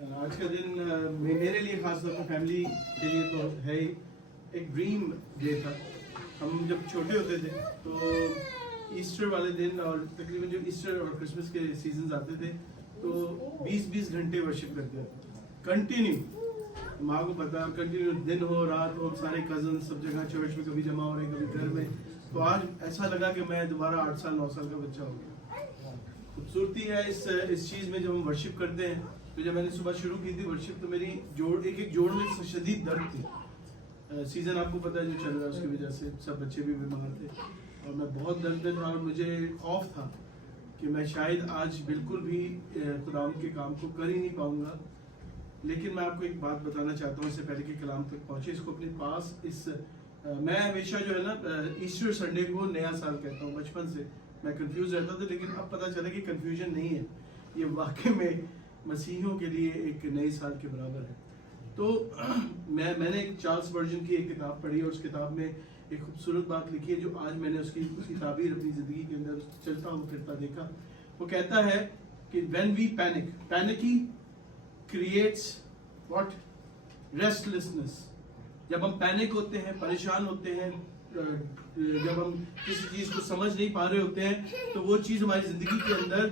آج کا دن میرے لیے خاص طور پر فیملی کے لیے تو ہے ہی ایک ڈریم ڈے تھا. ہم جب چھوٹے ہوتے تھے تو ایسٹر والے دن اور تقریباً جب ایسٹر اور کرسمس کے سیزنز آتے تھے تو 20 گھنٹے ورشپ کرتے تھے کنٹینیو. ماں کو پتا کنٹینیو دن ہو رات ہو, ہم سارے کزن سب جگہ چرچ میں کبھی جمع ہو رہے کبھی گھر میں. تو آج ایسا لگا کہ میں دوبارہ 8 سال 9 سال کا بچہ ہو گیا. خوبصورتی ہے اس چیز میں جب ہم ورشپ کرتے ہیں. تو جب میں نے صبح شروع کی تھی ورشپ تو میری ایک جوڑ میں شدید درد تھی. سیزن آپ کو پتا ہے جو چل رہا ہے اس کی وجہ سے سب بچے بھی بیمار تھے اور میں بہت درد میں تھا اور مجھے خوف تھا کہ میں شاید آج بالکل بھی خداوند کے کام کو کر ہی نہیں پاؤں گا. لیکن میں آپ کو ایک بات بتانا چاہتا ہوں اس سے پہلے کہ کلام تک پہنچے اس کو اپنے پاس. میں ہمیشہ جو ہے نا ایسٹر سنڈے کو نیا سال کہتا ہوں. بچپن سے میں کنفیوز رہتا تھا لیکن اب پتہ چلا کہ کنفیوژن نہیں ہے, یہ واقعی میں مسیحیوں کے لیے ایک نئے سال کے برابر ہے. تو میں نے ایک چارلس ورجن کی ایک کتاب پڑھی اور اس کتاب میں ایک خوبصورت بات لکھی ہے جو آج میں نے اس کی تعبیر اپنی زندگی کے اندر چلتا ہوں پھرتا دیکھا. وہ کہتا ہے کہ when we panicky creates what? restlessness. جب ہم پینک ہوتے ہیں, پریشان ہوتے ہیں, جب ہم کسی چیز کو سمجھ نہیں پا رہے ہوتے ہیں تو وہ چیز ہماری زندگی کے اندر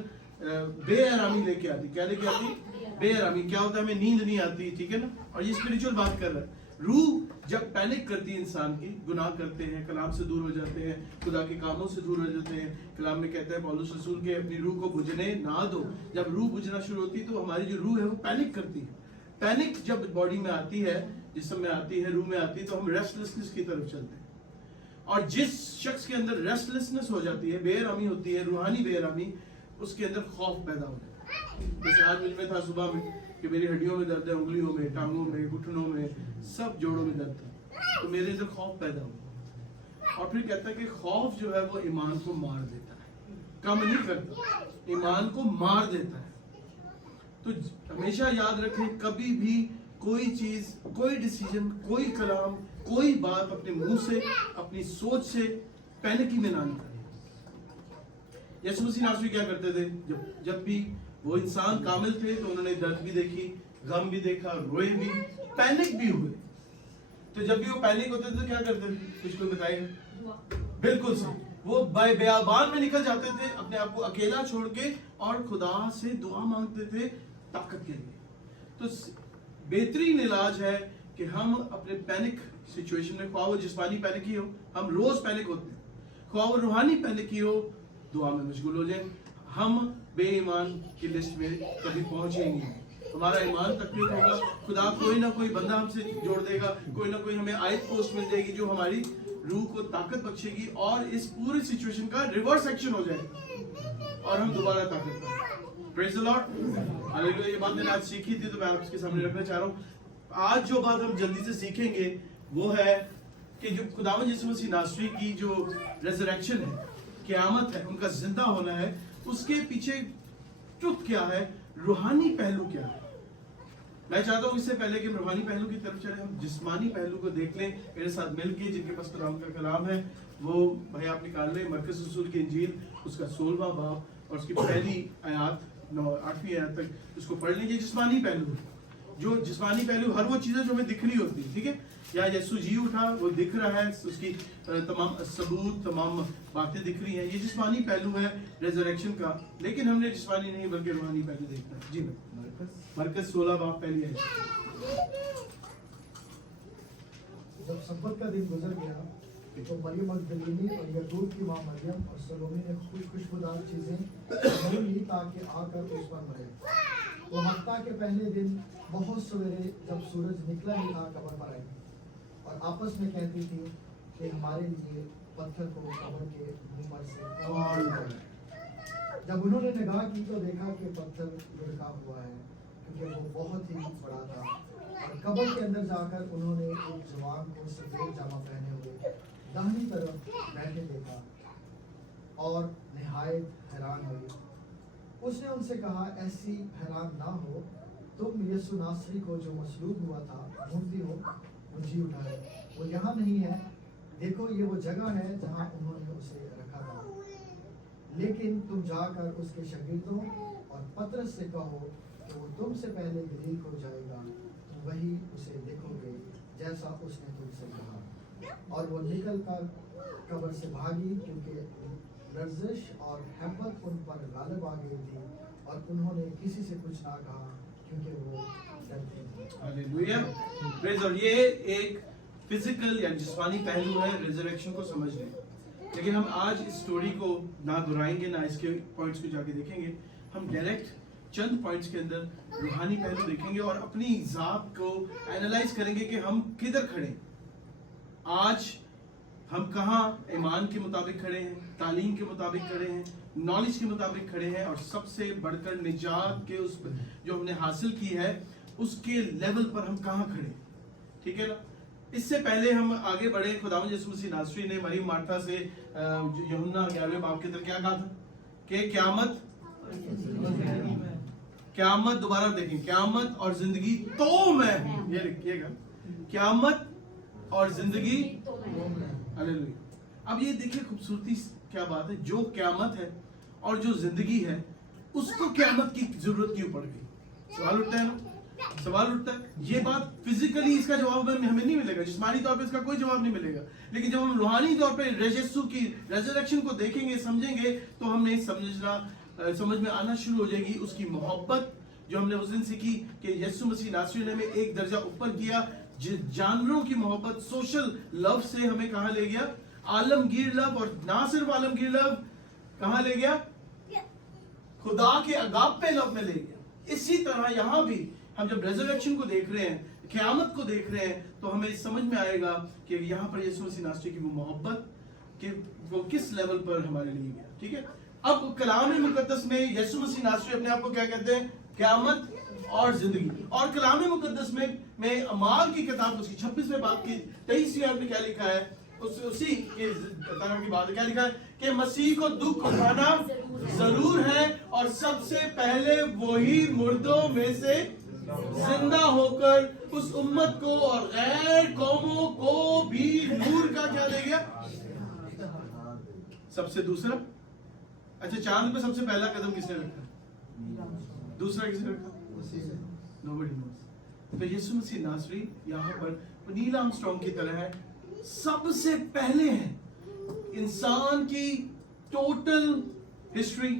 بے آرامی لے کے آتی. کیا لے کے آتی؟ بے آرامی. کیا ہوتا ہے, ہمیں نیند نہیں آتی, ٹھیک ہے نا. اور یہ اسپریچول بات کر رہا ہے. روح جب پینک کرتی ہے انسان کی, گناہ کرتے ہیں, کلام سے دور ہو جاتے ہیں, خدا کے کاموں سے دور ہو جاتے ہیں. کلام میں کہتا ہے پولس رسول کے اپنی روح کو بجھنے نہ دو. جب روح بجھنا شروع ہوتی ہے تو ہماری جو روح ہے وہ پینک کرتی ہے. پینک جب باڈی میں آتی ہے, جسم میں آتی ہے, روح میں آتی ہے تو ہم ریسٹلیسنس کی طرف چلتے ہیں. اور جس شخص کے اندر ریسٹلیسنس ہو جاتی ہے, بے آرامی ہوتی ہے, روحانی بے آرامی, اس کے اندر خوف پیدا ہو جاتا ہے. جیسے آج مجھ میں تھا صبح میں کہ میری ہڈیوں میں درد ہے, انگلیوں میں, ٹانگوں میں, گھٹنوں میں, سب جوڑوں میں درد تھا. تو میرے اندر خوف پیدا ہوا. اور پھر کہتا ہے کہ خوف جو ہے وہ ایمان کو مار دیتا ہے, کم نہیں کرتا, ایمان کو مار دیتا ہے. تو ہمیشہ یاد رکھیں کبھی بھی کوئی چیز, کوئی ڈیسیجن, کوئی کلام, کوئی بات اپنے منہ سے, اپنی سوچ سے پینکی میں نہ نکالیں. یسوع مسیح ناصری کیا کرتے تھے, جب بھی وہ انسان کامل تھے تو انہوں نے درد بھی دیکھی, غم بھی دیکھا, روئے بھی, پینک بھی ہوئے. تو جب بھی وہ پینک ہوتے تھے تو کیا کرتے تھے, کچھ کوئی بتائے گا؟ بالکل صحیح, وہ بیابان میں نکل جاتے تھے اپنے آپ کو اکیلا چھوڑ کے اور خدا سے دعا مانگتے تھے طاقت کے لیے. تو بہترین علاج ہے کہ ہم اپنے پینک سچویشن میں, خواہ وہ جسمانی پینک ہی ہو, ہم روز پینک ہوتے ہیں, خواہ وہ روحانی پینک ہی ہو, دعا میں مشغول ہو جائیں. ہم بے ایمان کی لسٹ میں کبھی پہنچے ہی نہیں, ہمارا ایمان تقویت ہوگا. خدا کوئی نہ کوئی بندہ ہم سے جوڑ دے گا, کوئی نہ کوئی ہمیں آیت پوسٹ مل جائے گی جو ہماری روح کو طاقت بخشے گی اور اس پوری سچویشن کا ریورس ایکشن ہو جائے گا اور ہم دوبارہ طاقت پائیں. پریز دی لارڈ. ہاللیلویا. یہ بات میں نے آج سیکھی تھی تو میں آپ کے سامنے رکھنا چاہ رہا ہوں. آج جو بات ہم جلدی سے سیکھیں گے وہ ہے کہ جو خداوند یسوع مسیح ناصری کی جو ریزریکشن ہے, قیامت ہے, ان کا زندہ ہونا ہے, اس کے پیچھے ٹروتھ کیا ہے, روحانی پہلو کیا ہے. میں چاہتا ہوں اس سے پہلے کہ ہم روحانی پہلو کی طرف چلیں, ہم جسمانی پہلو کو دیکھ لیں. میرے ساتھ مل کے جن کے پاس کلام کا کلام ہے وہ بھائی آپ نکال لیں. مرکز رسول کی انجیل اس کا 16واں باب اور اس کی پہلی آیات 8ویں آیت تک اس کو پڑھ لیجیے. جسمانی پہلو, جو جسمانی پہلو ہر وہ چیزیں جو ہمیں دکھ رہی ہوتی ہے, ٹھیک ہے, یا یسوع جی اٹھا وہ دکھ رہا ہے, اس کی تمام ثبوت, تمام باتیں دکھ رہی ہیں, یہ جسمانی پہلو ہے ریزریکشن کا. لیکن ہم نے جسمانی نہیں بلکہ روحانی پہلو دیکھنا ہے. جی مرکز 16 باب پہلی ہے. جب سبت کا دن گزر گیا تو مریم مگدلینی اور یعقوب کی ماں مریم اور سلومی نے خوشبودار چیزیں نہیں لی تاکہ آ کر اس پر مرے. وہ ہفتہ کے پہلے دن بہت سویرے جب سورج نکلا ہی تھا قبر پر آئی اور آپس میں کہتی تھی کہ ہمارے لیے پتھر کو قبر کے منہ پر سے نکال دو. جب انہوں نے نگاہ کی تو دیکھا کہ پتھر لڑکا ہوا ہے کیونکہ وہ بہت ہی بڑا تھا. اور قبر کے اندر جا کر انہوں نے ایک جوان کو سفید جامہ پہنے ہوئے داہنی طرف بیٹھے دیکھا اور نہایت حیران ہوئی. اس نے ان سے کہا, ایسی حیران نہ ہو, تم یسوع ناصری کو جو مصلوب ہوا تھا ڈھونڈتی ہو, وہ جی اٹھا ہے, وہ یہاں نہیں ہے. دیکھو یہ وہ جگہ ہے جہاں انہوں نے اسے رکھا تھا. لیکن تم جا کر اس کے شاگردوں اور پترس سے کہو कि वो तुमसे पहले गलील को जाएगा, वही उसे देखोगे जैसा उसने तुमसे कहा। और वो निकल कर कब्र से भागी, क्योंकि लर्जिश और हैबत उन पर गालिब आ गई थी, और उन्होंने किसी से कुछ ना कहा, क्योंकि वो डरते थे। Hallelujah, praise Lord. ये एक फिजिकल या जिस्मानी पहलू है रिजरेक्शन को समझने, लेकिन हम आज इस स्टोरी को ना दोहराएंगे ना इसके पॉइंट्स को जाके देखेंगे। हम डायरेक्ट चंद पॉइंट्स के अंदर रूहानी पहलू देखेंगे और अपनी ज़ात को एनालाइज करेंगे कि हम किधर खड़े हैं, आज हम कहाँ ईमान के मुताबिक खड़े हैं, तालीम के मुताबिक खड़े हैं, नॉलेज के मुताबिक खड़े हैं, और सबसे बढ़कर निजात के उस जो हमने हासिल की है उसके लेवल पर हम कहाँ खड़े हैं। ठीक है ना। इससे पहले हम आगे बढ़े, खुदावंद यीशु मसीह नासरी ने मरियम मार्था से यूहन्ना 11वें बाब के अंदर क्या कहा था कि क़यामत दोबारा देखें, क़यामत और जिंदगी तो मैं हूं। ये लिखिएगा, क़यामत और जिंदगी हालेलुया। अब ये देखिए खूबसूरती क्या बात है, जो क़यामत है और जो जिंदगी है उसको क़यामत की जरूरत क्यों पड़ गई। सवाल उठता है ना, सवाल उठता है। ये बात फिजिकली इसका जवाब हमें नहीं मिलेगा, जिस्मानी तौर पे इसका कोई जवाब नहीं मिलेगा, लेकिन जब हम रूहानी तौर पे यीशु की रेजरेक्शन को देखेंगे, समझेंगे, तो हमें समझ में आना शुरू हो जाएगी उसकी मोहब्बत जो हमने उस दिन सीखी कि यीशु मसीह नासरी ने हमें एक दर्जा ऊपर किया। जानवरों की मोहब्बत, सोशल लव से हमें कहां ले गया, आलमगीर लव, और ना सिर्फ आलमगीर लव, कहां ले गया, खुदा के अगापे लव में ले गया। इसी तरह यहां भी हम जब रेजरेक्शन को देख रहे हैं, क़यामत को देख रहे हैं, तो हमें समझ में आएगा कि यहाँ पर यीशु मसीह नासरी की वो मोहब्बत कि वो किस लेवल पर हमारे लिए गया। ठीक है। अब कलाम मुकद्दस में यीशु मसीह नासरी अपने आप को क्या कहते हैं, क़यामत और जिंदगी। और कलाम मुकद्दस में अमाल की किताब उसकी 26वें बाब की 23वीं आयत में क्या लिखा है, उसी की तरह की बात क्या लिखा है कि मसीह को दुख उठाना जरूर है, और सबसे पहले वही मुर्दों में से जिंदा होकर उस उम्मत को और गैर कौमों को भी नूर का क्या दे गया। सबसे दूसरा, अच्छा, चांद पे सबसे पहला कदम किसने रखा, दूसरा किसने रखा, नोबडी नोस। तो यीशु मसीह नासरी यहाँ पर नील आर्मस्ट्रांग की तरह है, सबसे पहले है इंसान की टोटल हिस्ट्री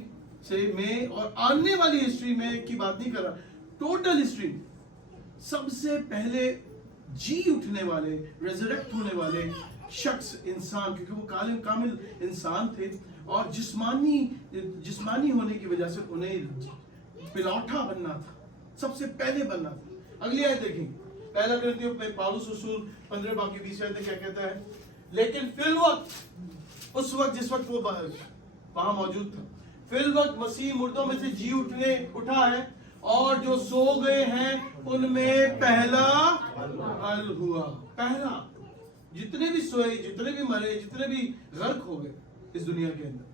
से में और आने वाली हिस्ट्री में की बात नहीं कर रहा, टोटल हिस्ट्री सबसे पहले जी उठने वाले, रेजरेक्ट होने वाले शख्स इंसान, क्योंकि वो कामिल इंसान थे और जिस्मानी होने की वजह से उन्हें पिलौठा बनना था, सबसे पहले बनना था। अगली आयत देखें, पहला करंथियों में पौलुस रसूल 15 बाब की 20 आयत क्या कहता है, लेकिन फिल वक्त, उस वक्त जिस वक्त वो वहां मौजूद था, फिल वक्त मसीह मुर्दों में से जी उठा है, और जो सो गए हैं उनमें पहला हल हुआ। पहला, जितने भी सोए, जितने भी मरे, जितने भी गर्क हो गए इस दुनिया के अंदर,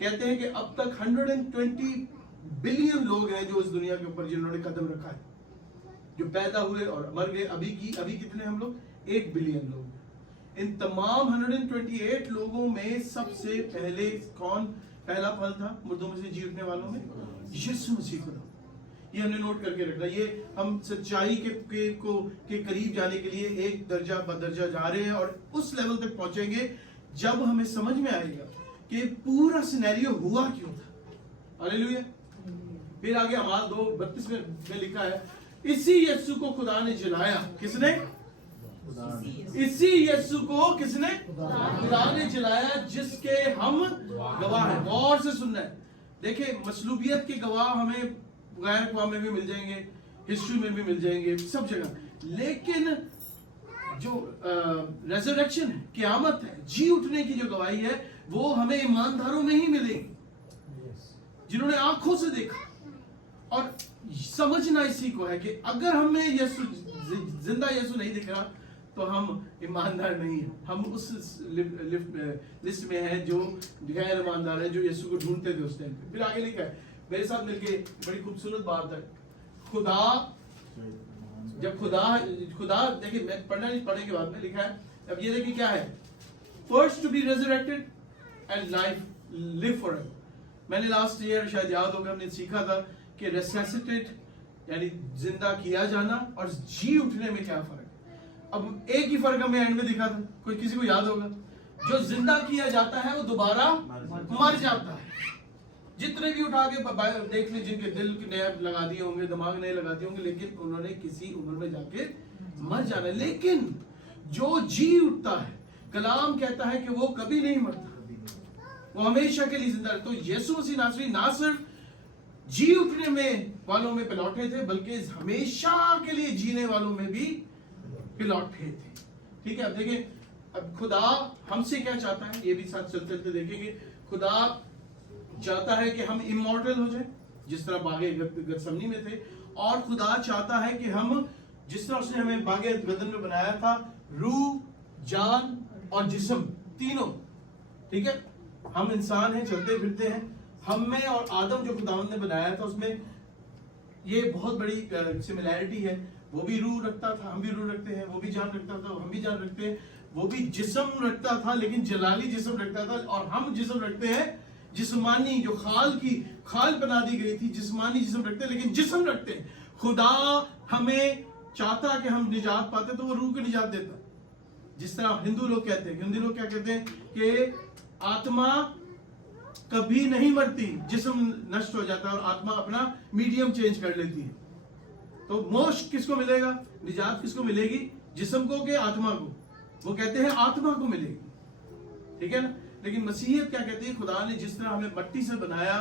कहते हैं कि अब तक 120 बिलियन लोग हैं जो इस दुनिया के ऊपर जिन्होंने कदम रखा है, जो पैदा हुए और मर गए। अभी कितने हम लोग, 1 बिलियन लोग। इन तमाम 128 लोगों में सबसे पहले कौन पहला फल था मुर्दों में से जी उठने वालों में, यीशु मसीह खुदा। ये हमने नोट करके रखना, ये हम सच्चाई के करीब जाने के लिए एक दर्जा बदर्जा जा रहे हैं, और उस लेवल तक पहुंचेंगे जब हमें समझ में आएगा कि पूरा सिनेरियो हुआ क्यों था। हालेलुया। फिर आगे अमाल 2:32 में लिखा है, इसी यीशु को खुदा ने जिलाया। किसने, इसी यीशु को किसने, खुदा ने जिलाया, जिसके हम गवाह हैं। गौर से सुनना है, देखिए मसलूबियत के गवाह हमें गैर अक़वाम में भी मिल जाएंगे, हिस्ट्री में भी मिल जाएंगे, सब जगह, लेकिन जो रेजरेक्शन है, क़यामत है, जी उठने की जो गवाही है, वो हमें ईमानदारों में ही मिलेगी, जिन्होंने आंखों से देखा। और समझना इसी को है कि अगर हमें यीशु, जिंदा यीशु नहीं दिख रहा, तो हम ईमानदार नहीं है, हम उस लिस्ट में हैं जो गैर ईमानदार है, जो यीशु को ढूंढते थे उस टाइम पे। फिर आगे लिखा है, मेरे साथ मिलके बड़ी खूबसूरत बात है, खुदा देखिए, मैं पढ़ने के बाद में लिखा है, अब ये देखिए क्या है, first to be resurrected and live forever. मैंने लास्ट ईयर शायद याद होगा हमने सीखा था कि रेससिटेट यानी जिंदा किया जाना और जी उठने में क्या फर्क है। अब एक ही फर्क हमें एंड में दिखा था, कोई किसी को याद होगा, जो जिंदा किया जाता है वो दोबारा मर जाता है। जितने भी उठा के देख लीजिए जिनके दिल नए लगा दिए होंगे, दिमाग नए लगा दिए होंगे, लेकिन उन्होंने किसी उम्र में जाके मर जाना। लेकिन जो जी उठता है, कलाम कहता है कि वो कभी नहीं मरता, वो हमेशा के लिए जिंदा है। तो यीशु मसीह नासरी ना सिर्फ जी उठने में वालों में पिलौठे थे, बल्कि हमेशा के लिए जीने वालों में भी पिलौठे थे। ठीक है, अब देखिए अब खुदा हमसे क्या चाहता है, ये भी साथ चलते चलते देखेंगे। खुदा चाहता है कि हम इमॉर्टल हो जाए, जिस तरह बागे गतसमनी में थे, और खुदा चाहता है कि हम जिस तरह उसने हमें बागे गदन में बनाया था, रूह, जान और जिस्म तीनों, ठीक है, हम इंसान हैं, चलते फिरते हैं। हम में और आदम जो खुदावंद ने बनाया था उसमें ये बहुत बड़ी सिमिलैरिटी है। वो भी रूह रखता था, हम भी रूह रखते हैं, वो भी जान रखता था, हम भी जान रखते हैं। वो भी जिस्म रखता था, लेकिन जलाली जिस्म रखता था, और हम जिस्म रखते हैं जिस्मानी, जो खाल बना दी गई थी, जिस्मानी जिस्म रखते हैं, लेकिन जिस्म रखते हैं। खुदा हमें चाहता कि हम निजात पाते तो वो रूह को निजात देता। जिस तरह हिंदू लोग कहते हैं, हिंदू लोग क्या कहते हैं कि आत्मा कभी नहीं मरती, जिस्म नष्ट हो जाता है और आत्मा अपना मीडियम चेंज कर लेती है। तो मोक्ष किसको मिलेगा, निजात किसको मिलेगी, जिस्म को कि आत्मा को? वो कहते हैं आत्मा को मिलेगी, ठीक है ना। लेकिन मसीहियत क्या कहती है, खुदा ने जिस तरह हमें मट्टी से बनाया,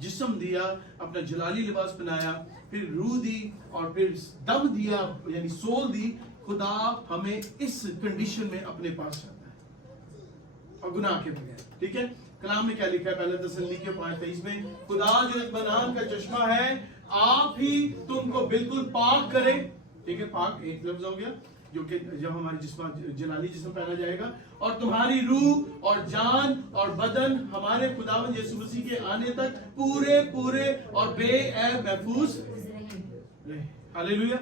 जिस्म दिया, अपना जलाली लिबास बनाया, फिर रूह दी और फिर दम दिया यानी सोल दी, खुदा हमें इस कंडीशन में अपने पास चाहता है और गुनाह के बगैर। ठीक है, कलाम में क्या लिखा है, पहले तसल्लीके 5:23 में, खुदा जो इत्मीनान का चश्मा है आप ही तुमको बिल्कुल पाक करे। ठीक है, पाक एक लफ्ज हो गया जो कि जब हमारे जिस्म जलाली जिस्म पहना जाएगा, और तुम्हारी रूह और जान और बदन हमारे खुदावंद यीशु मसीह के आने तक पूरे पूरे और बेऐब महफूज रहे। हालेलुया।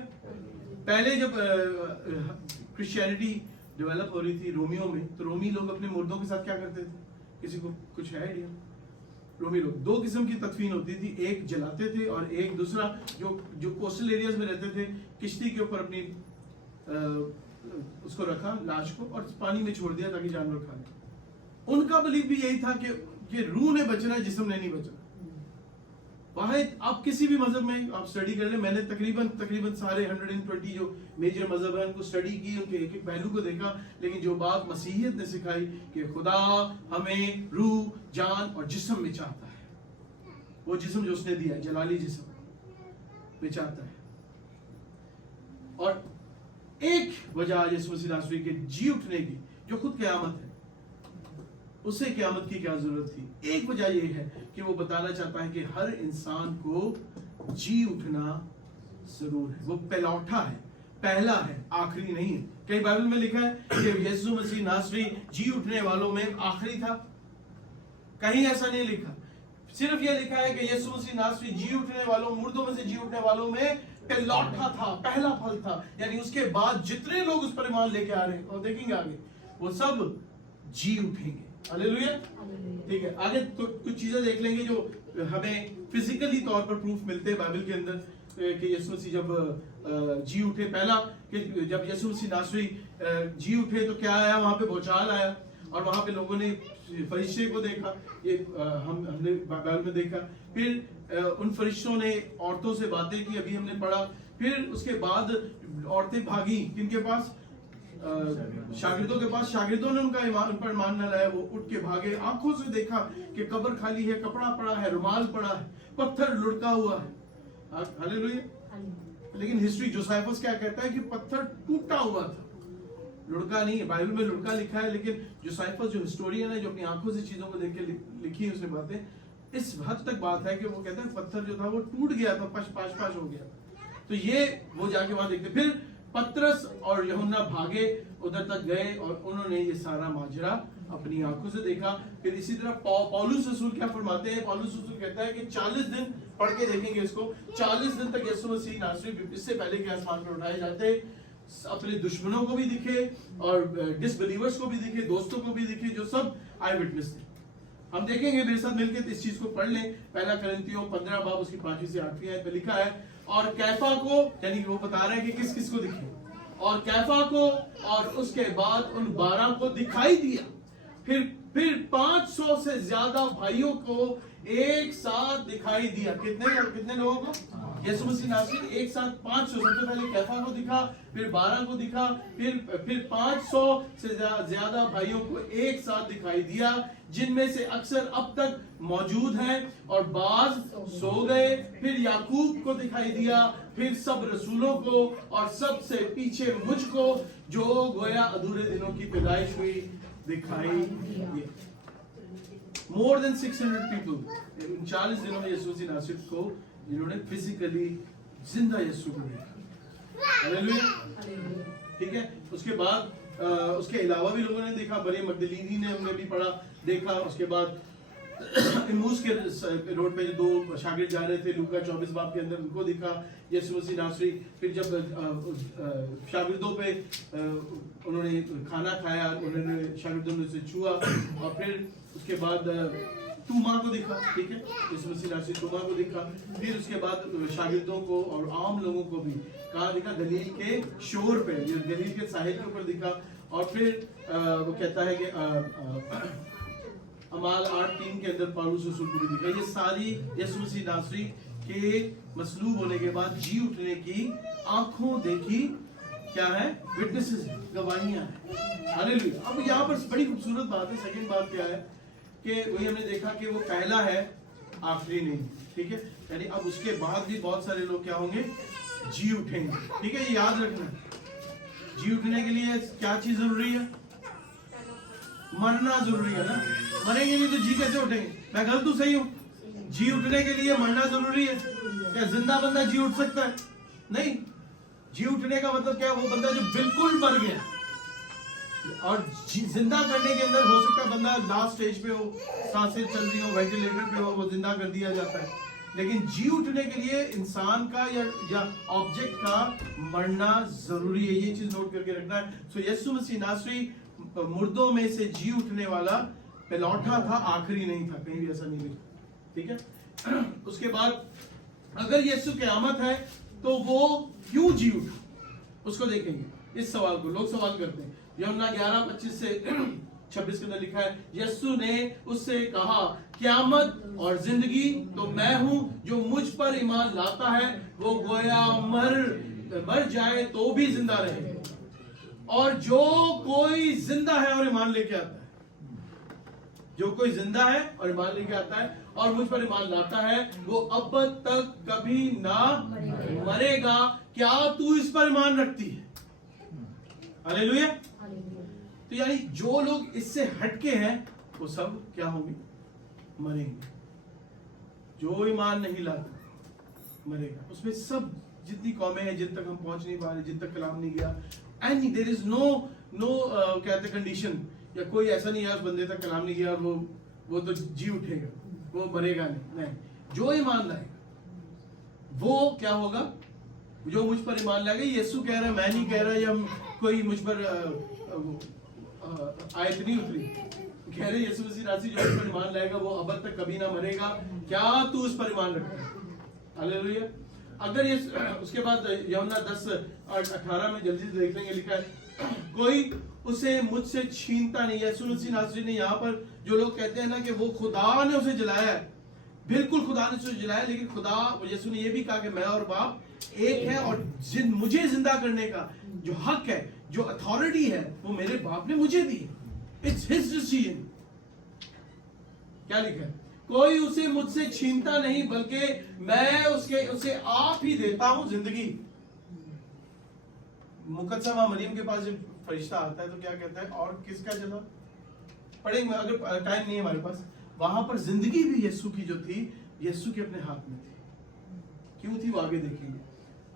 पहले जब क्रिश्चियनिटी डेवलप हो रही थी रोमियो में, तो रोमी लोग अपने मुर्दों के साथ क्या करते थे, किसी को कुछ है आइडिया? रोमी लोग दो किस्म की तदफीन होती थी, एक जलाते थे और एक दूसरा जो कोस्टल एरियाज में रहते थे, किश्ती के ऊपर अपनी उसको रखा लाश को और पानी में छोड़ दिया ताकि जानवर खा ले। उनका बिलीफ भी यही था कि रूह ने बचना है, जिस्म ने नहीं बचना। वाहिद आप किसी भी मजहब में आप स्टडी कर ले, मैंने तकरीबन सारे 120 जो मेजर मजहब है उनको स्टडी की, उनके एक एक पहलू को देखा, लेकिन जो बात मसीहियत ने सिखाई कि खुदा हमें रूह, जान और जिस्म में चाहता है, वो जिस्म जो उसने दिया जलाली जिस्म में चाहता है। और एक वजह यीशु मसीह नासरी के जी उठने की, जो खुद क़यामत है, उसे क़यामत की क्या जरूरत थी? एक वजह यह है कि वो बताना चाहता है कि हर इंसान को जी उठना जरूर है। वो पहलौठा है, पहला है, आखिरी नहीं है। कई बाइबल में लिखा है कि यीशु मसीह नासरी जी उठने वालों में आखिरी था, कहीं ऐसा नहीं लिखा। सिर्फ यह लिखा है कि यीशु मसीह नासरी जी उठने वालों, मुर्दों में से जी उठने वालों में पहलौठा था, पहला फल था। यानी उसके बाद जितने लोग उस पर ईमान लेके आ रहे हैं और देखेंगे आगे, वो सब जी उठेंगे। हालेलुया। ठीक है, आगे कुछ चीजें देख लेंगे जो हमें फिजिकली तौर पर प्रूफ मिलते हैं बाइबल के अंदर कि यीशु मसीह जब जी उठे। पहला कि जब यीशु मसीह नासरी जी उठे तो क्या आया, वहां पे भूचाल आया और वहां पे लोगों ने फरिश्ते को देखा, ये हमने बाइबल में देखा। फिर उन फरिश्तों ने औरतों से बातें की, अभी हमने पढ़ा। फिर उसके बाद औरतें भागी किनके पास, शागिर्दों के पास। शागिर्दों ने उन पर ईमान न लाया, वो उठ के भागे। आंखों से देखा कि कब्र खाली है, कपड़ा पड़ा है, रुमाल पड़ा है, पत्थर लुढ़का हुआ है। हालेलुया। लेकिन हिस्ट्री जोसेफस क्या कहता है कि पत्थर टूटा हुआ था, लुढ़का नहीं है। बाइबल में लुढ़का लिखा है, लेकिन जोसेफस जो हिस्टोरियन है, जो अपनी आंखों से चीजों को देख के लिखी है उसने बातें, इस हद तक बात है कि वो कहता है पत्थर जो था वो टूट गया था, पाश हो गया था। तो ये वो जाके वहां देखते। फिर पतरस और यूहन्ना भागे, उधर तक गए और उन्होंने ये सारा माजरा अपनी आंखों से देखा। फिर इसी तरह पौलुस रसूल क्या फरमाते हैं, पौलुस रसूल कहता है कि 40 दिन, पढ़ के देखेंगे इसको, 40 दिन तक यीशु मसीह नासरी इससे पहले के आसमान पर उठाए जाते, अपने दुश्मनों को भी दिखे और डिसबिलीवर्स को भी दिखे, दोस्तों को भी दिखे, जो सब आई विटनेस थे। हम देखेंगे मेरे साथ मिलकर इस चीज को पढ़ लें। पहला कोरिन्थियों 15 बाब उसकी 5वीं से 8वीं आयत में लिखा है, और कैफा को, यानी कि वो बता रहे हैं कि किस किस को दिखे, और कैफा को और उसके बाद उन 12 को दिखाई दिया। फिर 500 से ज्यादा भाइयों को एक साथ दिखाई दिया। कितने लोगों को? यीशु मसीह नासरी एक साथ 500, सबसे पहले कैफा को दिखा, फिर 12 को दिखा, फिर 500 से ज्यादा भाइयों को एक साथ दिखाई दिया, जिनमें से अक्सर अब तक मौजूद हैं और बाज सो गए। फिर याकूब को दिखाई दिया, फिर सब रसूलों को, और सबसे पीछे मुझको, जो गोया अधूरे दिनों की पैदाइश हुई, दिखाई दिया। मोर देन 600 पीपल 40 दिनों में यीशु मसीह नासरी को, जिन्होंने फिजिकली जिंदा यीशु को देखा। हालेलुया। ठीक है। उसके बाद उसके अलावा भी लोगों ने देखा, मरियम मगदलीनी ने, हमने भी पढ़ा, देखा। उसके बाद इम्मूस के रोड पे जो 2 शागिर्द जा रहे थे, लूका 24 बाब के अंदर, उनको दिखा यीशु मसीह नासरी। फिर जब शागिर्दों पे उन्होंने खाना खाया, उन्होंने शागिर्दों ने उसे छुआ, और फिर उसके बाद तूमा को दिखा। ठीक है, यीशु मसीह नासरी तूमा को दिखा। फिर उसके बाद शागिर्दों को और आम लोगों को भी कहाँ दिखा? गलील के शोर पे, गलील के साहिल के ऊपर दिखा। और फिर वो कहता है कि अमाल 8:3 के अंदर पौलुस रसूल को भी दिखा। ये सारी यीशु मसीह नासरी के मसलूब होने के बाद जी उठने की आंखों देखी क्या है? विटनेसेस, गवाहियां हैं। हालेलुया। अब यहाँ पर बड़ी खूबसूरत बात है। सेकंड बात क्या है कि वही हमने देखा कि वो पहला है, आखिरी नहीं। ठीक है, यानी अब उसके बाद भी बहुत सारे लोग क्या होंगे? जी उठेंगे। ठीक है, ये याद रखना। जी उठने के लिए क्या चीज जरूरी है? मरना जरूरी है ना। मरेंगे नहीं तो जी कैसे उठेंगे? मैं गलत हूं सही हूं? जी उठने के लिए मरना जरूरी है। क्या जिंदा बंदा जी उठ सकता है? नहीं। जी उठने का मतलब क्या है? वो बंदा जो बिल्कुल मर गया, और जिंदा करने के अंदर हो सकता है बंदा लास्ट स्टेज पे हो, सांसें चल रही हो, वेंटिलेटर पे हो, वो जिंदा कर दिया जाता है। लेकिन जी उठने के लिए इंसान का या ऑब्जेक्ट का मरना जरूरी है। ये चीज नोट करके रखना है। सो यीशु मसीह नासरी मुर्दों में से जी उठने वाला पहलौठा था, आखिरी नहीं था। कहीं भी ऐसा नहीं लिखा। ठीक है। उसके बाद अगर यीशु क़यामत है तो वो क्यों जी उठा, उसको देखेंगे। इस सवाल को लोग सवाल करते हैं। यूहन्ना 11:25 से 26 के अंदर लिखा है, यीशु ने उससे कहा, क़यामत और जिंदगी तो मैं हूं, जो मुझ पर ईमान लाता है वो गोया मर जाए तो भी जिंदा रहे, और जो कोई जिंदा है और ईमान लेके आता है, जो कोई जिंदा है और ईमान लेके आता है और मुझ पर ईमान लाता है, वो अब तक कभी ना मरेगा। क्या तू इस पर ईमान रखती है? हालेलुया। तो यानी जो लोग इससे हटके हैं वो सब क्या होंगे? मरेंगे। जो ईमान नहीं लाता मरेगा। उसमें सब जितनी कौमें हैं, जिन तक हम पहुंच नहीं पा रहे, जिन तक कलाम नहीं गया, एंड देयर इज नो कहते कंडीशन, या कोई ऐसा नहीं है उस बंदे तक कलाम नहीं गया और वो तो जी उठेगा, वो मरेगा नहीं। जो ईमान लाएगा वो क्या होगा? जो मुझ पर ईमान लाएगा। यीशु कह रहा है, मैं नहीं कह रहा, या कोई मुझ पर आयत नहीं उतरी। कह रहे यीशु मसीह नासरी जो उस पर ईमान लाएगा वो अब तक कभी ना मरेगा। क्या तू उस पर ईमान रखता है? हालेलुया। अगर ये उसके बाद यूहन्ना 10:18 में जल्दी से देख लेंगे, लिखा है, कोई उसे मुझसे छीनता नहीं। यीशु मसीह नासरी ने यहाँ पर जो लोग कहते हैं ना कि वो खुदा ने उसे जलाया है, बिल्कुल खुदा ने उसे जलाया, लेकिन खुदा यीशु ने ये भी कहा कि मैं और बाप एक है, और मुझे जिंदा करने का जो हक है, जो अथॉरिटी है, वो मेरे बाप ने मुझे दी। It's his decision. क्या लिखा है? कोई उसे मुझसे छीनता नहीं, बल्कि मैं उसे आप ही देता हूं जिंदगी। मुकद्दमा मरियम के पास जब फरिश्ता आता है तो क्या कहता है? और किसका जला? पढ़ेंगे, अगर टाइम नहीं है हमारे पास। वहां पर जिंदगी भी यीशु की जो थी, यीशु के अपने हाथ में थी। क्यों थी वो आगे देखेंगे।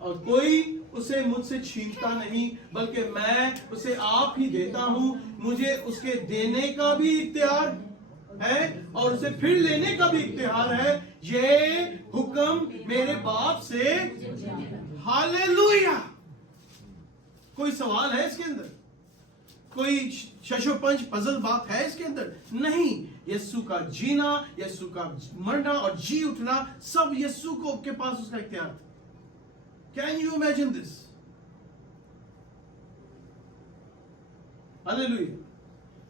और कोई उसे मुझसे छीनता नहीं, बल्कि मैं उसे आप ही देता हूं। मुझे उसके देने का भी इख्तियार है और उसे फिर लेने का भी इख्तियार है। ये हुक्म मेरे बाप से। हालेलुया। कोई सवाल है इसके अंदर? कोई शशोपंच पजल बात है इसके अंदर? नहीं। यीशु का जीना, यीशु का मरना और जी उठना, सब यीशु को के पास उसका इख्तियार था। Can you imagine this? Hallelujah.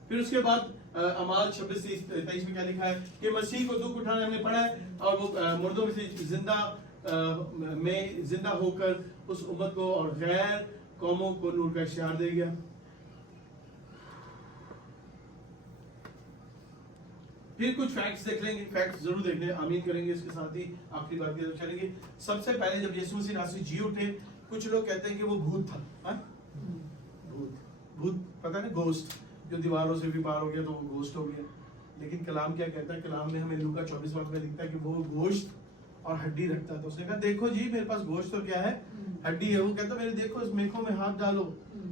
फिर उसके बाद अमाल 26-23 में क्या लिखा है कि मसीह को दुख उठाने हमने पढ़ा है और वो मुर्दों में से जिंदा होकर उस उम्मत को और गैर कौमों को नूर का इश्तिहार दे गया। फिर कुछ फैक्ट्स देख लेंगे, फैक्ट्स जरूर देखने, आमीन करेंगे। इसके साथ ही आखिरी बात की तरफ चलेंगे। सबसे पहले जब यीशु मसीह नासरी जी उठे, कुछ लोग कहते हैं कि वो भूत था। भूत पता है ना, गोस्ट, जो दीवारों से भी पार हो गया तो वो गोस्ट हो गया। लेकिन कलाम क्या कहता है? कलाम में हमें लूका 24 वक्त में लिखता है कि वो गोश्त और हड्डी रखता था। उसने कहा देखो जी मेरे पास गोश्त और क्या है, हड्डी है। वो कहता मेरे देखो इस मेखों में हाथ डालो,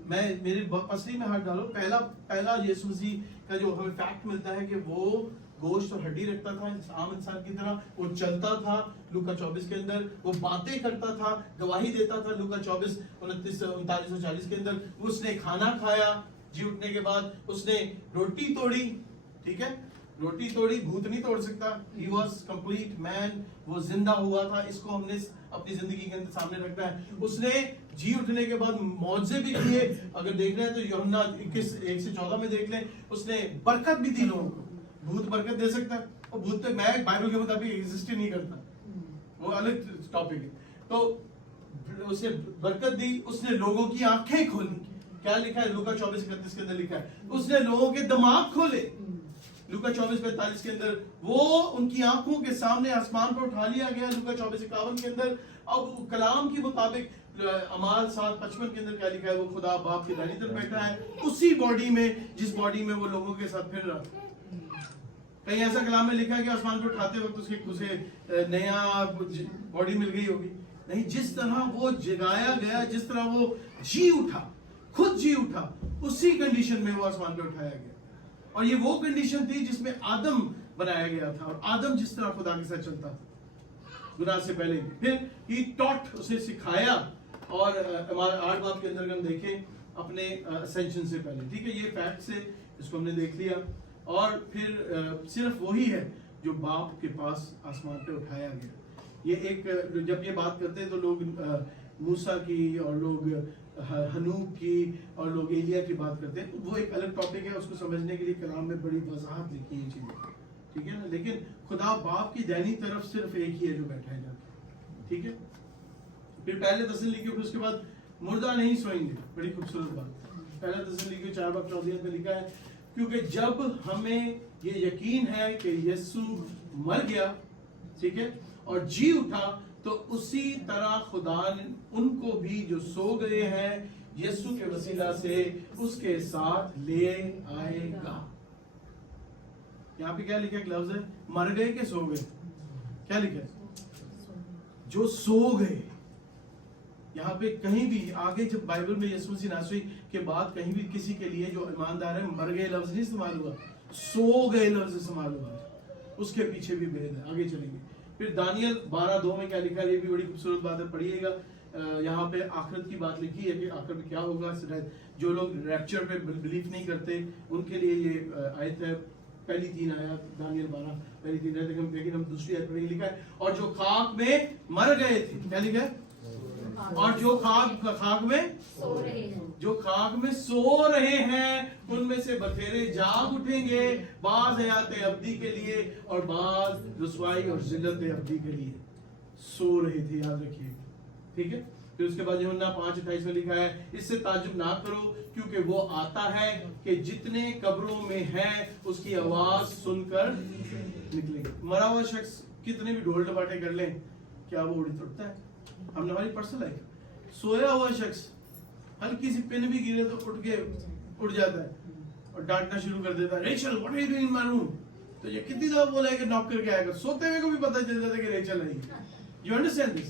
मैं मेरी पसली में हाथ डालो। पहला यीशु मसीह का जो हमें फैक्ट मिलता है कि वो गोश्त और हड्डी रखता था, आम इंसान की तरह। वो चलता था लूका 24 के अंदर, वो बातें करता था, गवाही देता था लूका 24, 29, 39 और 40 के अंदर। उसने खाना खाया जी उठने के बाद, उसने रोटी तोड़ी, ठीक है, रोटी तोड़ी, भूत नहीं तोड़ सकता। He was complete man, वो जिंदा हुआ था। इसको हमने अपनी जिंदगी के अंदर सामने रखना है। उसने जी उठने के बाद मौजज़े भी किए। अगर देख रहे हैं तो यूहन्ना 21:1-14 में देख लें, उसने बरकत भी दी लोगों को। भूत बरकत दे सकता है, और भूत तो मैं बाइबल के मुताबिक एग्जिस्ट ही नहीं करता, वो अलग टॉपिक है। तो उसने बरकत दी, उसने लोगों की आंखें खोली। क्या लिखा है लूका 24:31 के अंदर लिखा है, उसने लोगों के दिमाग खोले। लूका 24:45 के अंदर वो उनकी आंखों के सामने आसमान पर उठा लिया गया। लूका 24:51 के अंदर अब कलाम के मुताबिक अमाल 7:55 के अंदर क्या लिखा है, वो खुदा बाप की दाहिनी तरफ बैठा है, उसी बॉडी में जिस बॉडी में वो लोगों के साथ फिर रहा। कहीं ऐसा कलाम में लिखा है कि आसमान पर उठाते वक्त उसे नया बॉडी मिल गई होगी? नहीं, जिस तरह वो जगाया गया, जिस तरह वो जी उठा, खुद जी उठा, उसी कंडीशन में वो आसमान पे उठाया गया। और ये वो कंडीशन थी जिसमें आदम बनाया गया था, और आदम जिस तरह खुदा के साथ चलता था गुनाह से पहले। फिर ही टॉट, उसे सिखाया। और हमारे 8 बाब के अंदर हम देखें अपने असेंशन से पहले, ठीक है, ये फैक्ट है, इसको हमने देख लिया। और फिर सिर्फ वही है जो बाप के पास आसमान पे उठाया गया। ये एक, जब ये बात करते हैं तो लोग मूसा की और लोग हनूक की और लोग एलिया की बात करते हैं, वो एक अलग टॉपिक है। उसको समझने के लिए कलाम में बड़ी वजाहत लिखी है चीजें, ठीक है ना। लेकिन खुदा बाप की दाहिनी तरफ सिर्फ एक ही है जो बैठा है जाके, ठीक है। फिर पहले तसल्ली की, उसके बाद मुर्दा नहीं सोएंगे, बड़ी खूबसूरत बात। पहला तसल्ली की 4:14 में लिखा है, क्योंकि जब हमें ये यकीन है कि यीशु मर गया, ठीक है, और जी उठा, तो उसी तरह खुदा ने उनको भी जो सो गए हैं यीशु के वसीला से उसके साथ ले आएगा। यहाँ पे क्या लिखा है, लफ्ज है मर गए के सो गए? क्या लिखा है? जो सो गए। यहाँ पे कहीं भी आगे जब बाइबल में यीशु मसीह नासरी के बाद कहीं भी किसी के लिए जो ईमानदार है मर गए लफ्ज नहीं इस्तेमाल हुआ, सो गए लफ्ज इस्तेमाल हुआ। उसके पीछे भी भेद है, आगे चलेंगे। फिर दानियल 12:2 में क्या लिखा है, ये भी बड़ी खूबसूरत बात है, पढ़िएगा। यहाँ पे आखिरत की बात लिखी है कि आखिर में क्या होगा। जो लोग रैप्चर पे बिलीव नहीं करते उनके लिए ये आयत है, पहली 3 आयत, दानियल 12 पहली 3 आयत। लेकिन हम दूसरी आयत में लिखा है, और जो खाक में मर गए थे, क्या लिखा है, और जो खाक में जो खाक में सो रहे हैं उनमें से बखेरे जाग उठेंगे, बाज हयात अब्दी के लिए और बाज रुसवाई और जिल्लत अब्दी के लिए। सो रहे थे, याद रखिए, ठीक है। फिर उसके बाद यूहन्ना 5:28 में लिखा है, इससे ताज्जुब ना करो क्योंकि वो आता है कि जितने कब्रों में है उसकी आवाज सुनकर निकलेंगे। मरा हुआ शख्स कितने भी ढोल टपाटे कर लें, क्या वो उड़ उठता है? हमने हमारी पर्सनल लाइफ, सोया हुआ शख्स हल्की सी पिन भी गिरे तो उठ के उठ जाता है और डांटना शुरू कर देता है, Rachel what are you doing in my room. तो ये कितनी दफा बोला है कि नॉक करके आएगा, सोते हुए को भी पता चल जाता है कि रेचल नहीं। You understand this?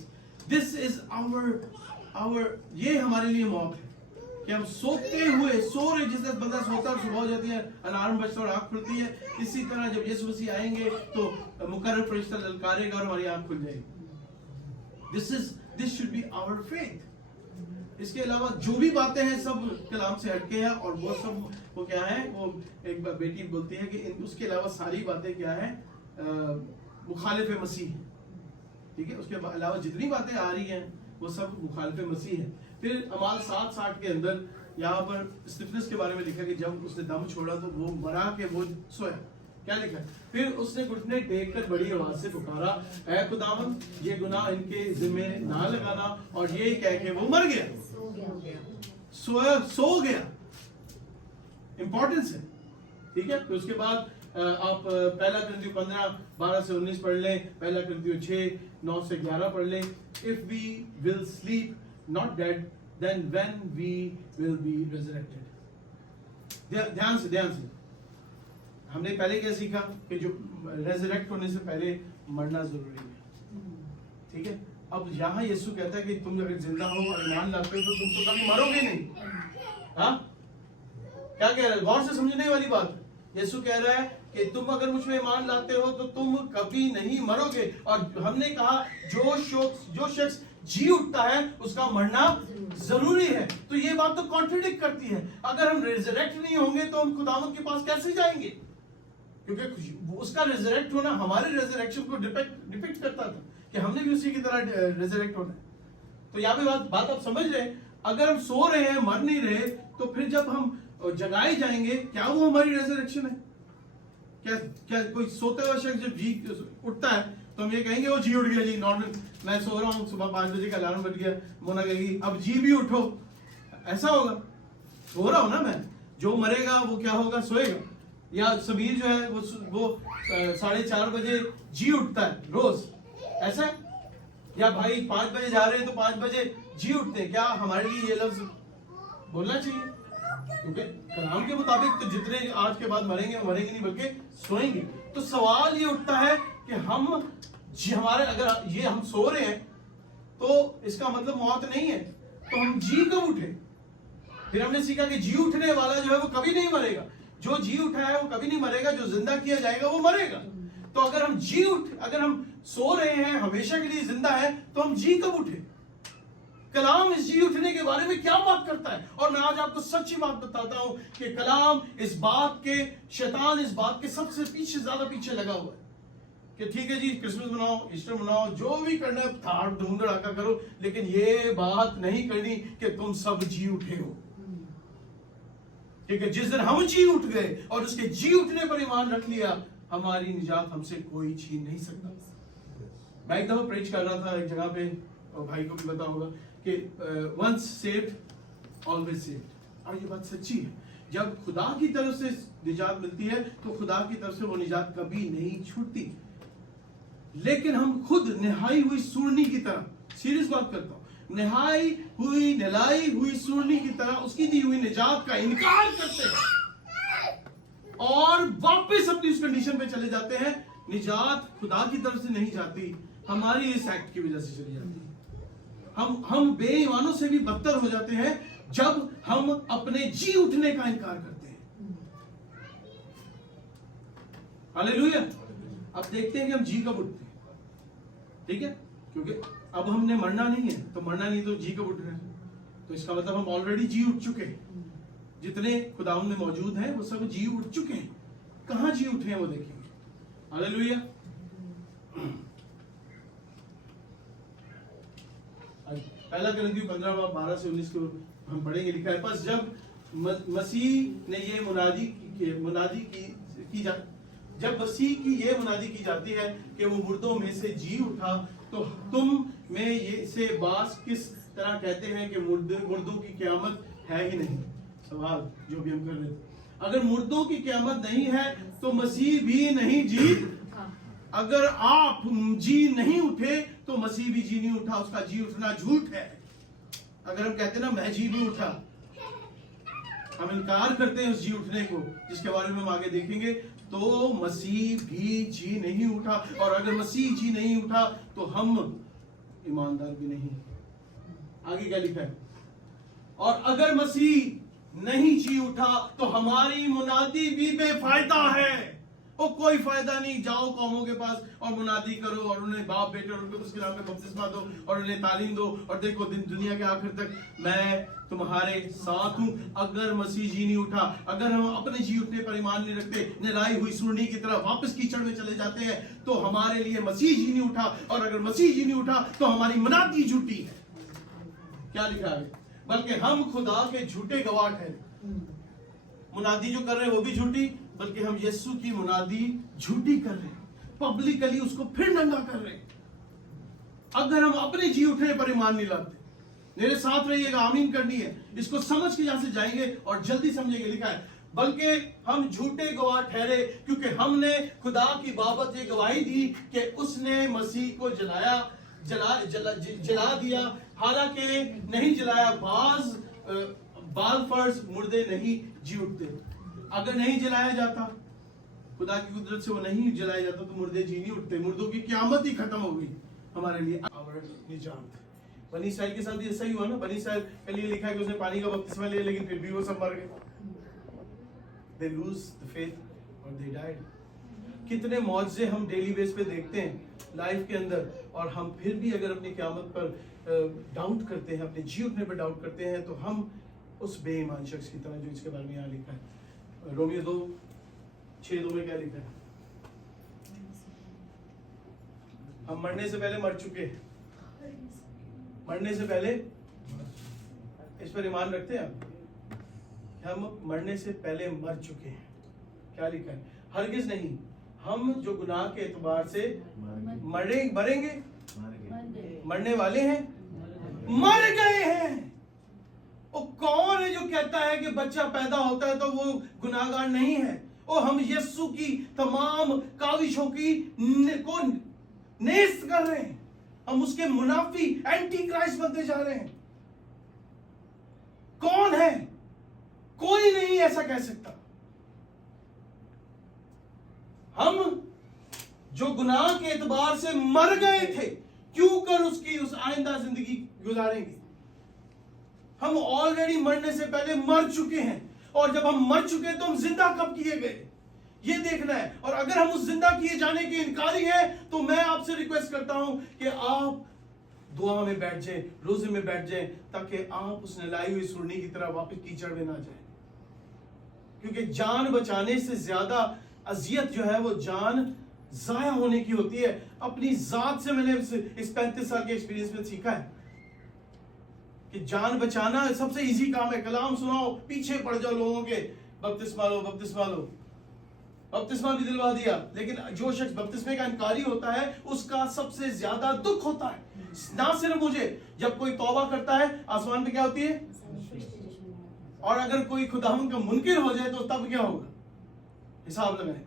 This is our ये हमारे लिए मौत है कि हम सोते हुए, सो रहे, जिस तरह बंदा सोता है सुबह हो जाती है, अलार्म बजता और आंख खुलती है, इसी तरह जब यीशु मसीह आएंगे तो मुकर्रर फरिश्ता ललकारेगा और हमारी आंख खुल जाएगी। This should be our faith. इसके अलावा जो भी बातें हैं सब कलाम से हटके हैं, और वो सब वो क्या है, वो एक बेटी बोलती है कि उसके अलावा सारी बातें क्या है, मुखालिफ मसीह, ठीक है। उसके अलावा जितनी बातें आ रही हैं वो सब मुखालिफ मसीह है। फिर अमाल 7:60 के अंदर यहाँ पर स्टिफनेस के बारे में लिखा कि जब उसने दम छोड़ा तो वो मरा के वो सोया। क्या लिखा? फिर उसने घुटने टेक कर बड़ी आवाज से पुकारा, ऐ खुदावंद ये गुनाह इनके जिम्मे ना लगाना, और ये कह के वो मर गया, सो गया। इंपॉर्टेंस है, ठीक है। तो उसके बाद आप पहला कुरिन्थियों 15:12 से 19 पढ़ लें, पहला कुरिन्थियों 6:9 से 11 पढ़ लें। If we will sleep not dead then when we will be resurrected. ध्यान से हमने पहले क्या सीखा कि जो रेजरेक्ट होने से पहले मरना जरूरी है, ठीक है। अब यहाँ यीशु कहता है कि तुम अगर जिंदा हो और ईमान लाते हो तो तुम तो कभी मरोगे नहीं। हाँ, क्या कह रहा है? गौर से समझने वाली बात। यीशु कह रहा है कि तुम अगर मुझ में ईमान लाते हो तो तुम कभी नहीं मरोगे। और हमने कहा जो शख्स जी उठता है उसका मरना जरूरी है। तो ये बात तो कॉन्ट्रडिक्ट करती है। अगर हम रिजरेक्ट नहीं होंगे तो हम खुदावंद के पास कैसे जाएंगे? क्योंकि उसका रिजरेक्ट होना हमारे रिजरेक्शन को डिपिक्ट करता था कि हमने भी उसी की तरह रिजरेक्ट होना है। तो यहाँ पे बात आप समझ रहे हैं। अगर हम सो रहे हैं, मर नहीं रहे, तो फिर जब हम जगाए जाएंगे, क्या वो हमारी रिजरेक्शन है? क्या कोई सोते हुए शख्स जब जी उठता है तो हम ये कहेंगे वो जी उठ गया जी, नॉर्मल, मैं सो रहा हूँ, सुबह 5 बजे का अलार्म बज गया, मोना कहेगी अब जी भी उठो, ऐसा होगा? सो रहा हूं ना मैं। जो मरेगा वो क्या होगा? सोएगा। या समीर जो है वो 4:30 बजे जी उठता है रोज, ऐसा है? या भाई 5 बजे जा रहे हैं तो 5 बजे जी उठते हैं। क्या हमारे लिए ये लफ्ज बोलना चाहिए? क्योंकि कलाम के मुताबिक तो जितने आज के बाद मरेंगे मरेंगे नहीं बल्कि सोएंगे। तो सवाल ये उठता है कि हमारे अगर ये हम सो रहे हैं तो इसका मतलब मौत नहीं है, तो हम जी कब उठे? फिर हमने सीखा कि जी उठने वाला जो है वो कभी नहीं मरेगा। जो जी उठा है वो कभी नहीं मरेगा, जो जिंदा किया जाएगा वो मरेगा। तो अगर हम सो रहे हैं, हमेशा के लिए जिंदा है, तो हम जी कब उठे? कलाम इस जी उठने के बारे में क्या बात करता है? और मैं आज आपको सच्ची बात बताता हूं कि कलाम शैतान इस बात के सबसे ज्यादा पीछे लगा हुआ है कि ठीक है जी, क्रिसमस मनाओ, ईस्टर मनाओ, जो भी करना है थाड़ धूम धड़ाका करो, लेकिन ये बात नहीं करनी कि तुम सब जी उठे हो। ठीक है, जिस दिन हम जी उठ गए और उसके जी उठने पर ईमान रख लिया, हमारी निजात हमसे कोई छीन नहीं सकता। मैं एक दफा प्रीच कर रहा था एक जगह पे, और भाई को भी पता होगा कि वंस सेव्ड ऑलवेज सेव्ड। और ये बात सच्ची है। जब खुदा की तरफ से निजात मिलती है तो खुदा की तरफ से वो निजात कभी नहीं छूटती। लेकिन हम खुद निहाई हुई सूरनी की तरह, सीरियस बात करता हूं, नहलाई हुई सूरनी की तरह उसकी दी हुई निजात का इनकार करते हैं और वापस अपनी उस कंडीशन पे चले जाते हैं। निजात खुदा की तरफ से नहीं जाती, हमारी इस एक्ट की वजह से चली जाती है। हम बेईमानों से भी बदतर हो जाते हैं जब हम अपने जी उठने का इनकार करते हैं। हालेलुया। अब देखते हैं कि हम जी कब उठते हैं, ठीक है? क्योंकि अब हमने मरना नहीं है, तो मरना नहीं तो जी कब उठ रहे हैं? तो इसका मतलब हम ऑलरेडी जी उठ चुके हैं। जितने खुदावंद में मौजूद हैं वो सब जी उठ चुके हैं। कहां जी उठे हैं वो देखेंगे। हालेलुया। पहला कुरिन्थियों 15:12 से 19 को हम पढ़ेंगे। लिखा है, बस जब मसीह ने ये मुनादी की जाती है कि वो मुर्दों में से जी उठा, तो तुम में ये से बास किस तरह कहते हैं कि मुर्दों की क़यामत है ही नहीं। सवाल जो भी हम कर रहे थे, अगर मुर्दों की क़यामत नहीं है तो मसीह भी नहीं जी। अगर आप जी नहीं उठे तो मसीह भी जी नहीं उठा, उसका जी उठना झूठ है। अगर हम कहते ना मैं जी नहीं उठा, हम इनकार करते हैं उस जी उठने को जिसके बारे में हम आगे देखेंगे, तो मसीह भी जी नहीं उठा। और अगर मसीह जी नहीं उठा तो हम ईमानदार भी नहीं। आगे क्या लिखा है, और अगर मसीह नहीं जी उठा तो हमारी मुनादी भी बेफायदा है। वो कोई फायदा नहीं। जाओ कौमों के पास और मुनादी करो और उन्हें बाप बेटे और उनको उसके नाम में बपतिस्मा दो और उन्हें तालीम दो और देखो दुनिया के आखिर तक मैं तुम्हारे साथ हूं। अगर मसीह जी नहीं उठा, अगर हम अपने जी उठने पर ईमान नहीं रखते, निलाई हुई सूरनी की तरह वापस कीचड़ में चले जाते हैं, तो हमारे लिए मसीह जी नहीं उठा। और अगर मसीह जी नहीं उठा तो हमारी मुनादी झूठी है। क्या लिखा है, बल्कि हम खुदा के झूठे गवाह ठहरे। मुनादी जो कर रहे हैं वो भी झूठी, बल्कि हम यीशु की मुनादी झूठी कर रहे हैं, पब्लिकली उसको फिर नंगा कर रहे हैं। अगर हम अपने जी उठने पर ईमान नहीं लाते, मेरे साथ रहिएगा, आमीन करनी है, इसको समझ के यहां से जाएंगे और जल्दी समझेंगे। लिखा है बल्कि हम झूठे गवाह ठहरे, क्योंकि हमने खुदा की बाबत ये गवाही दी कि उसने मसीह को जला दिया, हालांकि नहीं जलाया। बाल फर्ज मुर्दे नहीं जी उठते। अगर नहीं जलाया जाता, खुदा की कुदरत से वो नहीं जलाया जाता, तो मुर्दे जी नहीं उठते, मुर्दों की क़यामत ही खत्म हो गई हमारे लिए। निजात बनी इसराइल के साथ ऐसा ही हुआ ना। बनी इसराइल के लिए लिखा है कि उसने पानी का बपतिस्मा लिया, लेकिन फिर भी वो सब मर गए। They lose the faith or they died. कितने मौजज़े हम डेली बेस पे देखते हैं लाइफ के अंदर, और हम फिर भी अगर अपनी क़यामत पर डाउट करते हैं, अपने जी उठने पर डाउट करते हैं, तो हम उस बेईमान शख्स की तरह जो इसके बारे में यहाँ लिखा है। रोमियो 2:6 में क्या लिखा है, हम मरने से पहले मर चुके हैं। मरने से पहले, इस पर ईमान रखते हैं आप, हम मरने से पहले मर चुके हैं। क्या लिखा है, हरगिज नहीं, हम जो गुनाह के एतबार से मरेंगे, मरने वाले हैं, मर गए हैं। वो कौन है जो कहता है कि बच्चा पैदा होता है तो वो गुनाहगार नहीं है? और हम यीशु की तमाम काविशों को नेस्त कर रहे हैं, हम उसके मुनाफी एंटी क्राइस्ट बनते जा रहे हैं। कौन है? कोई नहीं ऐसा कह सकता। हम जो गुनाह के एतबार से मर गए थे, क्यों कर उसकी उस आइंदा जिंदगी गुजारेंगे? हम ऑलरेडी मरने से पहले मर चुके हैं, और जब हम मर चुके हैं तो हम जिंदा कब किए गए, ये देखना है। और अगर हम उस जिंदा किए जाने के इनकारी हैं, तो मैं आपसे रिक्वेस्ट करता हूं कि आप दुआ में बैठ जाएं, रोजे में बैठ जाएं, ताकि आप उस नलाई हुई सुरनी की तरह वापस कीचड़ में ना जाएं। क्योंकि जान बचाने से ज्यादा अजियत जो है वो जान जाया होने की होती है। अपनी जात से मैंने इस 35 साल के एक्सपीरियंस में सीखा है कि जान बचाना सबसे इजी काम है। कलाम सुनाओ, पीछे पड़ जाओ लोगों के, बपतिस्मा लो, बपतिस्मा लो। बपतिस्मा भी दिलवा दिया, लेकिन जो शख्स बपतिस्मे का इनकारी होता है, उसका सबसे ज्यादा दुख होता है। ना सिर्फ मुझे, जब कोई तौबा करता है, आसमान पे क्या होती है, और अगर कोई खुदावंद का मुनकिर हो जाए तो तब क्या होगा, हिसाब लगाएगा।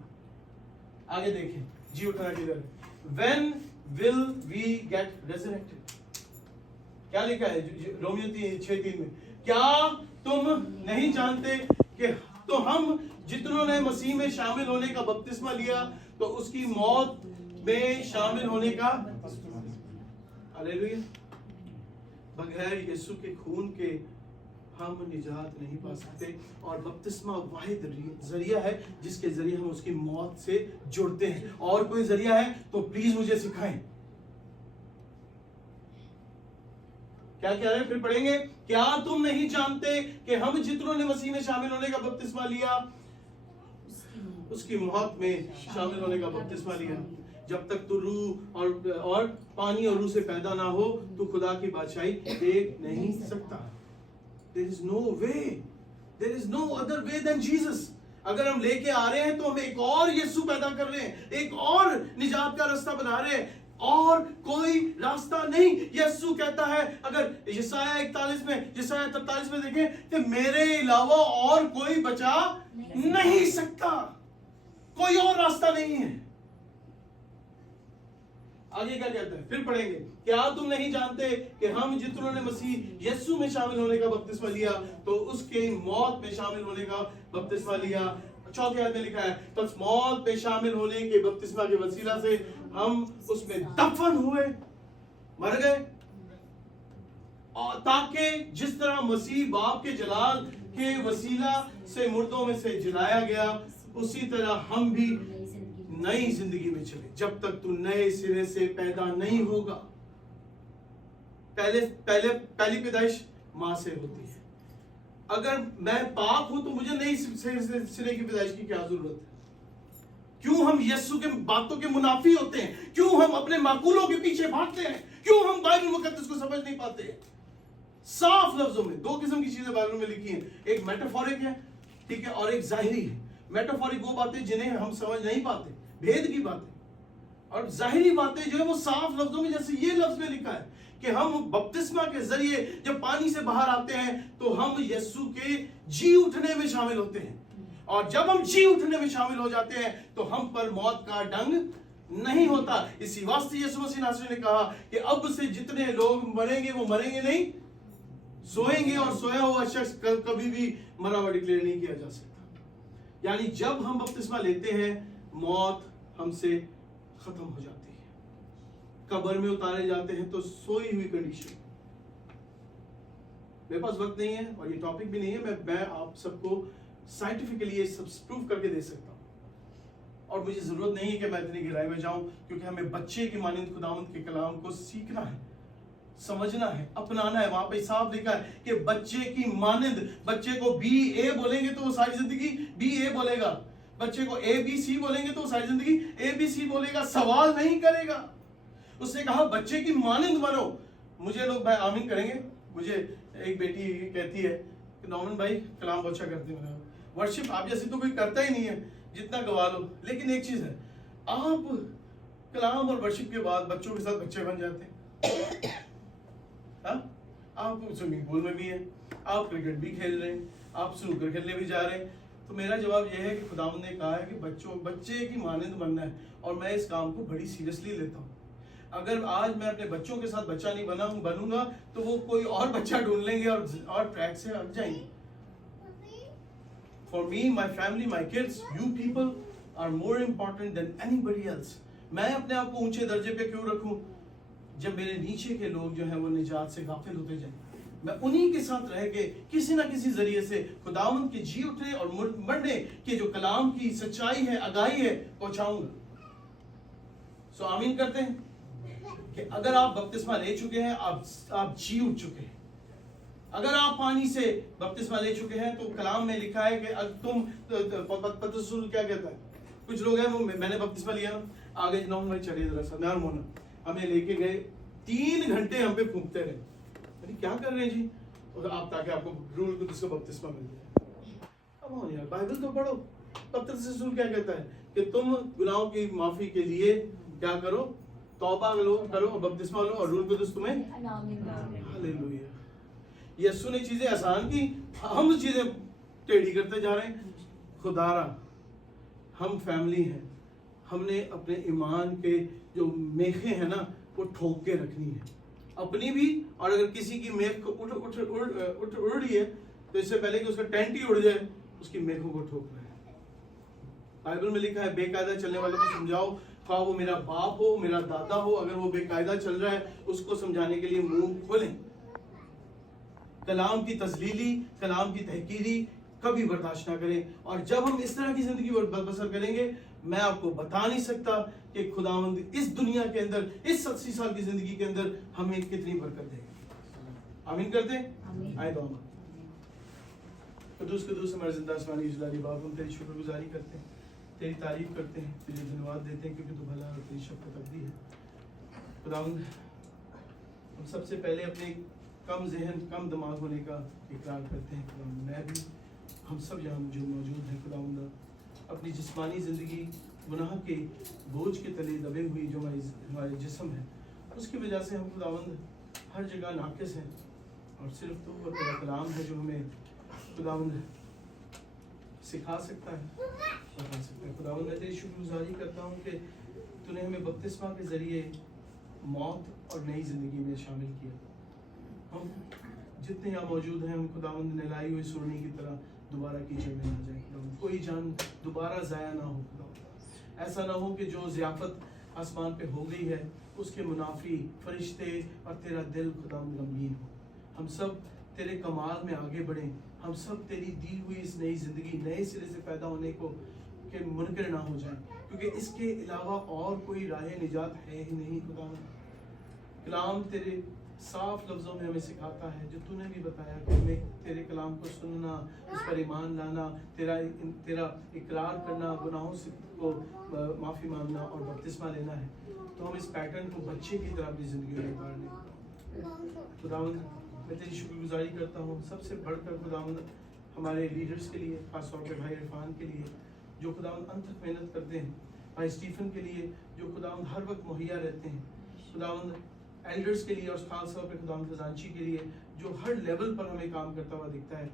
आगे देखें, जी उठना किधर, when will we get resurrected? क्या लिखा है रोमियो 6:3 में, क्या तुम नहीं जानते कि तो हम जितनों ने मसीह में शामिल होने का बपतिस्मा लिया, तो उसकी मौत में शामिल होने का, हालेलुया। बगैर यीशु के खून के हम निजात नहीं पा सकते, और बपतिस्मा वाहिद जरिया है जिसके जरिए हम उसकी मौत से जुड़ते हैं। और कोई जरिया है तो प्लीज मुझे सिखाएं। क्या कह रहे हैं, फिर पढ़ेंगे, क्या तुम नहीं जानते कि हम जितनों ने मसीह में शामिल होने का बपतिस्मा लिया, उसकी मौत में शामिल होने का बपतिस्मा लिया। जब तक तू रूह और पानी और रूह से पैदा ना हो, तो खुदा की बादशाही देख नहीं सकता। There is no way, there is no other way than Jesus। अगर हम लेके आ रहे हैं तो हम एक और यीशु पैदा कर रहे हैं, एक और निजात का रास्ता बना रहे हैं, और कोई रास्ता नहीं। यीशु कहता है, अगर यशायाह 41 में, यशायाह 43 में देखें, कि मेरे अलावा और कोई बचा नहीं सकता, कोई और रास्ता नहीं है। आगे क्या कहते हैं, फिर पढ़ेंगे, क्या तुम नहीं जानते कि हम जितनों ने मसीह यीशु में शामिल होने का बपतिस्मा लिया, तो उसके मौत में शामिल होने का बपतिस्मा लिया। 4 आयत में लिखा है, तो मौत में शामिल होने के बपतिस्मा के वसीला से हम उसमें दफन हुए, मर गए, और ताकि जिस तरह मसीह बाप के जलाल के वसीला से मुर्दों में से जलाया गया, उसी तरह हम भी नई जिंदगी में चले। जब तक तू नए सिरे से पैदा नहीं होगा, पहली पैदाइश मां से होती है। अगर मैं पाक हूं तो मुझे नई सिरे की पैदाइश की क्या जरूरत है? क्यों हम यीशु के बातों के मुनाफी होते हैं? क्यों हम अपने माकूलों के पीछे भागते हैं? क्यों हम बाइबल मुकद्दस को समझ नहीं पाते? صاف لفظوں میں. دو قسم کی چیزیں بائبل میں لکھی ہیں, ایک میٹافورک ہے, ٹھیک ہے, اور ایک ظاہری ہے. میٹافورک وہ باتیں جنہیں ہم سمجھ نہیں پاتے, بھید کی باتیں, اور ظاہری باتیں جو ہے وہ صاف لفظوں میں, جیسے یہ لفظ میں لکھا ہے کہ ہم بپتسمہ کے ذریعے جب پانی سے باہر آتے ہیں تو ہم یسوع کے جی اٹھنے میں شامل ہوتے ہیں, اور جب ہم جی اٹھنے میں شامل ہو جاتے ہیں تو ہم پر موت کا ڈنگ نہیں ہوتا. اسی واسطے یسوع مسیح ناصری نے کہا کہ اب سے جتنے لوگ مریں گے وہ مریں گے نہیں, سوئیں گے, اور سویا ہوا شخص کبھی بھی مرا ہوا ڈکلیئر نہیں کیا جا سکتا. یعنی جب ہم بپتسمہ لیتے ہیں موت ہم سے ختم ہو جاتی ہے, قبر میں اتارے جاتے ہیں تو سوئی ہوئی کنڈیشن. میرے پاس وقت نہیں ہے اور یہ ٹاپک بھی نہیں ہے, میں آپ سب کو سائنٹیفکلی یہ سب پروف کر کے دے سکتا ہوں, اور مجھے ضرورت نہیں ہے کہ میں اتنی گہرائی میں جاؤں, کیونکہ ہمیں بچے کی مانند خداوند کے کلام کو سیکھنا ہے, سمجھنا ہے, اپنانا ہے. وہاں پہ صاف لکھا ہے کہ بچے کی مانند, بچے کو بی اے بولیں گے تو وہ ساری زندگی بی اے بولے گا, بچے کو اے بی سی بولیں گے تو وہ ساری زندگی اے بی سی بولے گا, سوال نہیں کرے گا. اس نے کہا بچے کی مانند بنو. مجھے لوگ بھائی آمین کریں گے, مجھے ایک بیٹی کہتی ہے کہ نومن بھائی کلام بہت اچھا کرتے ہیں, ورشپ آپ جیسے تو کوئی کرتا ہی نہیں ہے جتنا گوا لو, لیکن ایک چیز ہے, آپ کلام اور ورشپ کے بعد بچوں کے ساتھ بچے بن جاتے ہیں. آپ سوئمنگ پول میں بھی ہیں, آپ کرکٹ بھی کھیل رہے ہیں, آپ سنوکر کھیلنے بھی جا رہے ہیں. تو میرا جواب یہ ہے کہ خداوند نے کہا ہے کہ بچے کی مانند بننا ہے, اور میں اس کام کو بڑی سیریسلی لیتا ہوں. اگر آج میں اپنے بچوں کے ساتھ بچہ نہیں بنوں گا تو وہ کوئی اور بچہ ڈھونڈ لیں گے اور ٹریک سے ہٹ جائیں گے. For me, my family, my kids, you people are more important than anybody else. میں اپنے آپ کو اونچے درجے پہ کیوں رکھوں جب میرے نیچے کے لوگ جو ہیں وہ نجات سے غافل ہوتے جائیں. میں انہی کے ساتھ رہ کے کسی نہ کسی ذریعے سے خداوند کے جی اٹھنے اور مرنے کے جو کلام کی سچائی ہے, آگاہی ہے, پہنچاؤں گا. سو آمین کرتے ہیں کہ اگر آپ بپتسمہ لے چکے ہیں, آپ جی اٹھ چکے ہیں. اگر آپ پانی سے بپتسمہ لے چکے ہیں تو کلام میں لکھا ہے کہ تم پترس کیا کہتا ہے, کچھ لوگ ہیں وہ میں نے بپتسمہ لیا نا, آگے نوم میں چلے ذرا سا نرم ہونا, ہمیں لے کے گئے 3 گھنٹے ہم پہ پھونکتے رہے. کیا کر رہے ہیں جی, اور آپ تاکہ آپ کو رول کو جس کا بپتسمہ مل جائے. اب ہو یار بائبل تو پڑھو. پترس رسول کیا کہتا ہے کہ تم گناہوں کی معافی کے لیے کیا کرو, توبہ کرو اور بپتسمہ لو اور رول قدس تمہیں. ہاللیلویا. یسوع نے چیزیں آسان کی, ہم چیزیں ٹیڑھی کرتے جا رہے ہیں. خدارا ہم فیملی ہیں, ہم نے اپنے ایمان کے جو میخیں ہیں نا وہ ٹھوک کے رکھنی ہے, اپنی بھی, اور اگر کسی کی میخ اڑ رہی ہے تو اس سے پہلے کہ اس کا ٹینٹ ہی اڑ جائے اس کی میخوں کو ٹھوکنا ہے. بائبل میں لکھا ہے بے قاعدہ چلنے والوں کو سمجھاؤ, خواہ وہ میرا باپ ہو میرا دادا ہو, اگر وہ بے قاعدہ چل رہا ہے اس کو سمجھانے کے لیے منہ کھولیں. کلام کی تذلیلی, کلام کی تحقیری کبھی برداشت نہ کریں. اور جب ہم اس طرح کی زندگی بسر کریں گے, میں آپ کو بتا نہیں سکتا کہ خداوند اس دنیا کے اندر اس 80 سال کی زندگی کے اندر ہمیں کتنی برکت دے گا. آمین کرتے ہیں. آئے دعا مانگیں. قدوس قدوس ہمارے زندہ آسمانی جلالی باپ, ہم تیری شکر گزاری کرتے ہیں, تیری تعریف کرتے ہیں, تجھے دھنیواد دیتے ہیں کیونکہ تو بھلا اور تیری شفقت ابدی ہے. خداوند ہم سب سے پہلے اپنے کم ذہن کم دماغ ہونے کا اقرار کرتے ہیں. خداوند میں بھی, ہم سب یہاں جو موجود ہیں خداوند, اپنی جسمانی زندگی گناہ کے بوجھ کے تلے دبے ہوئی جو ہمارے جسم ہے, اس کی وجہ سے ہم خداوند ہر جگہ ناقص ہیں, اور صرف تو وہ تیرا کلام ہے جو ہمیں خداوند سکھا سکتا ہے, بتا سکتا ہے. خداوند میں تیری شکر گزاری کرتا ہوں کہ تو نے ہمیں بپتسمہ کے ذریعے موت اور نئی زندگی میں شامل کیا. ہم جتنے یہاں موجود ہیں, ہم خداوند نے لائی ہوئی سرنی کی طرح دوبارہ کیچڑ میں نہ جائیں. خداوند کوئی جان دوبارہ ضائع نہ ہو. خداوند ایسا نہ ہو کہ جو ضیافت آسمان پہ ہو گئی ہے اس کے منافی فرشتے اور تیرا دل خداوند غمگین ہو. ہم سب تیرے کمال میں آگے بڑھیں, ہم سب تیری دی ہوئی اس نئی زندگی نئے سرے سے پیدا ہونے کو کہ منکر نہ ہو جائیں, کیونکہ اس کے علاوہ اور کوئی راہ نجات ہے ہی نہیں. خداوند کلام تیرے صاف لفظوں میں ہمیں سکھاتا ہے, جو تو نے بھی بتایا کہ ہمیں تیرے کلام کو سننا, اس پر ایمان لانا, تیرا اقرار کرنا, گناہوں سے کو معافی مانگنا اور بپتسمہ لینا ہے. تو ہم اس پیٹرن کو بچے کی طرح اپنی زندگی میں اتارنے. خداوند मैं तेरी शुक्रगुजारी करता हूँ सबसे बढ़कर खुदावंद हमारे लीडर्स के लिए, खास तौर पे भाई इरफान के लिए जो खुदावंद अंत तक मेहनत करते हैं, भाई स्टीफन के लिए जो खुदावंद हर वक्त मुहैया रहते हैं, खुदावंद एल्डर्स के लिए और खास तौर पे खुदावंद खजांची के लिए जो हर लेवल पर हमें काम करता हुआ दिखता है,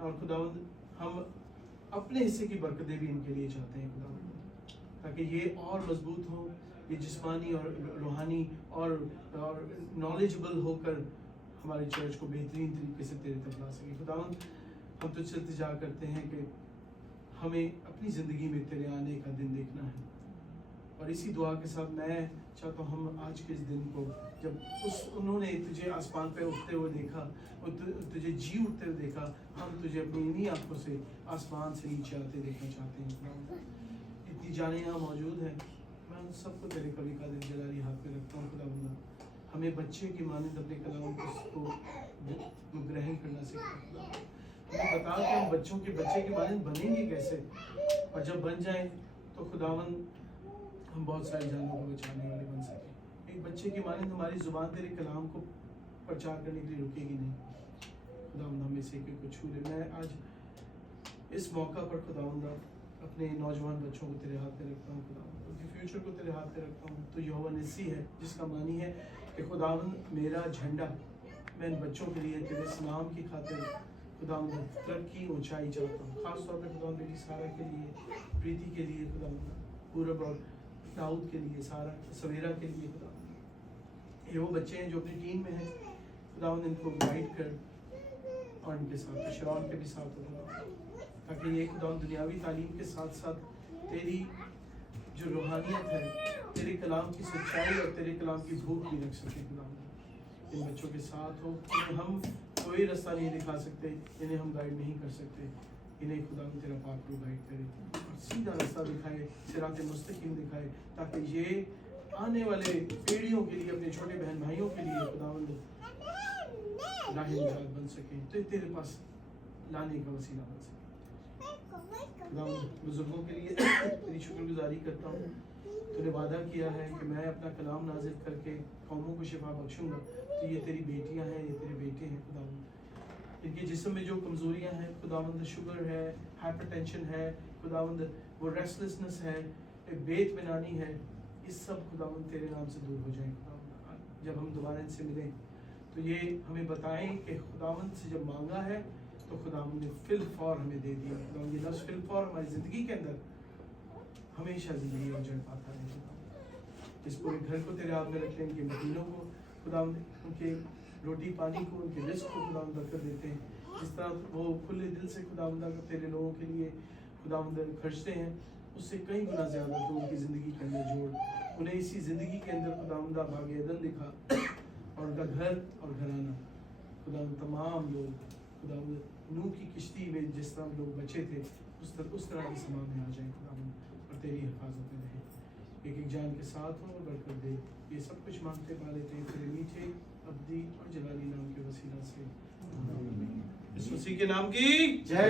और खुदावंद हम अपने हिस्से की बरकतें भी इनके लिए चाहते हैं खुदावंद, ताकि ये और मजबूत हो, ये जिस्मानी और रूहानी और नॉलेजेबल होकर हमारे चर्च को बेहतरीन तरीके से तेरे तक ला सके। खुदावंद हम तुझसे इल्तिजा करते हैं कि हमें अपनी ज़िंदगी में तेरे आने का दिन देखना है, और इसी दुआ के साथ मैं चाहता हूँ हम आज के इस दिन को जब उन्होंने तुझे आसमान पे उठते हुए देखा और तुझे जी उठते हुए देखा, हम तुझे अपनी इन्हीं आंखों से आसमान से नीचे आते देखना चाहते हैं। इतनी जाने यहाँ मौजूद है, मैं उन सबको तेरे कभी का दिल जलाली हाथ में रखता हूँ। खुदा हमें बच्चे की मानंद अपने कलाम को ग्रहण करना सीखा। हमें बता कि हम बच्चों के बच्चे की मानंद बनेंगे कैसे, और जब बन जाएं तो खुदावन हम बहुत सारी जानों को बचाने वाले बन सके। एक बच्चे की मानंद हमारी जुबान तेरे कलाम को प्रचार करने के लिए रुकेगी नहीं। खुदावंद हमें से को छू ले। मैं आज इस मौका पर खुदावंद अपने नौजवान बच्चों को तेरे हाथ में रखता हूँ, खुदावंद उनके फ्यूचर को तेरे हाथ में रखता हूँ। तो यहोवा निस्सी है जिसका मानी है कि खुदावंद मेरा झंडा मैं इन बच्चों के लिए तेरे इस नाम की खातिर खुदावंद तरक्की ऊंचाई चाहता हूँ। खास तौर पर खुदावंद बेटी सारा के लिए, प्रीति के लिए, खुदावंद पूरब और दाऊद के लिए, सारा सवेरा के लिए, खुदावंद ये वो बच्चे हैं जो अपनी टीम में हैं, खुदावंद इनको गाइड कर और इनके साथ शरौन के भी साथ होगा, ताकि ये खुदावंद दुनियावी तालीम के साथ साथ तेरी जो रूहानियत है, तेरे कलाम की सच्चाई और तेरे कलाम की भूख भी रख सके। खुदावंद इन बच्चों के साथ हो, इन्हें हम कोई रास्ता नहीं दिखा सकते, इन्हें हम गाइड नहीं कर सकते, इन्हें खुदावंद तेरा पाक रूह गाइड करे और सीधा रास्ता दिखाए, सिरात मुस्तकीम दिखाए, ताकि ये आने वाले पीढ़ियों के लिए, अपने छोटे बहन भाइयों के लिए खुदावंद राह निजात बन सके, तो तेरे पास लाने का वसीला बन सके। खुदावंद बुजुर्गों के लिए तेरी शुक्रगुजारी करता हूँ। तूने वादा किया है कि मैं अपना कलाम नाजिल करके कौमों को शिफा बख्शूंगा, तो ये तेरी बेटियां हैं, ये तेरे बेटे हैं खुदावंद। इनके जिस्म में जो कमजोरियां हैं खुदावंद, शुगर है, हाइपरटेंशन है खुदावंद, वो रेस्टलेसनेस है, बेत बनानी है, इस सब खुदावंद तेरे नाम से दूर हो जाए खुदावंद। जब हम दोबारा इनसे मिलें तो ये हमें बताएं कि खुदावंद से जब मांगा है तो खुदावंद ने फिल फौर हमें दे दिया। खुदावंद ये लफ्ज़ फिल फौर हमारी ज़िंदगी के अंदर हमेशा ज़िंदगी उजड़ पाता है। इस पूरे घर को तेरे हाथ में रखते हैं, इनके महीनों को खुदावंद, उनके रोटी पानी को, उनके रिस्क को खुदावंद बरकत देते हैं। जिस तरह वो खुले दिल से खुदावंद तेरे लोगों के लिए खुदावंद खर्चते हैं, उससे कई गुना ज़्यादा तो उनकी ज़िंदगी के अंदर जोड़, उन्हें इसी ज़िंदगी के अंदर खुदावंद बाग-ए-अदन दिखा, और उनका घर और घराना खुदावंद तमाम लोग खुदावंद नूह की किश्ती में जिस तरह लोग बचे थे उस तरह की समा में आ जाए खुदावंद, और तेरी हिफाजत में रहे, एक एक जान के साथ हो और बरकत दे। ये सब कुछ मांगते पा लेते हैं तेरे मीठे अब्दी और जलाली नाम के वसीला से, इस मसीह के नाम की जय।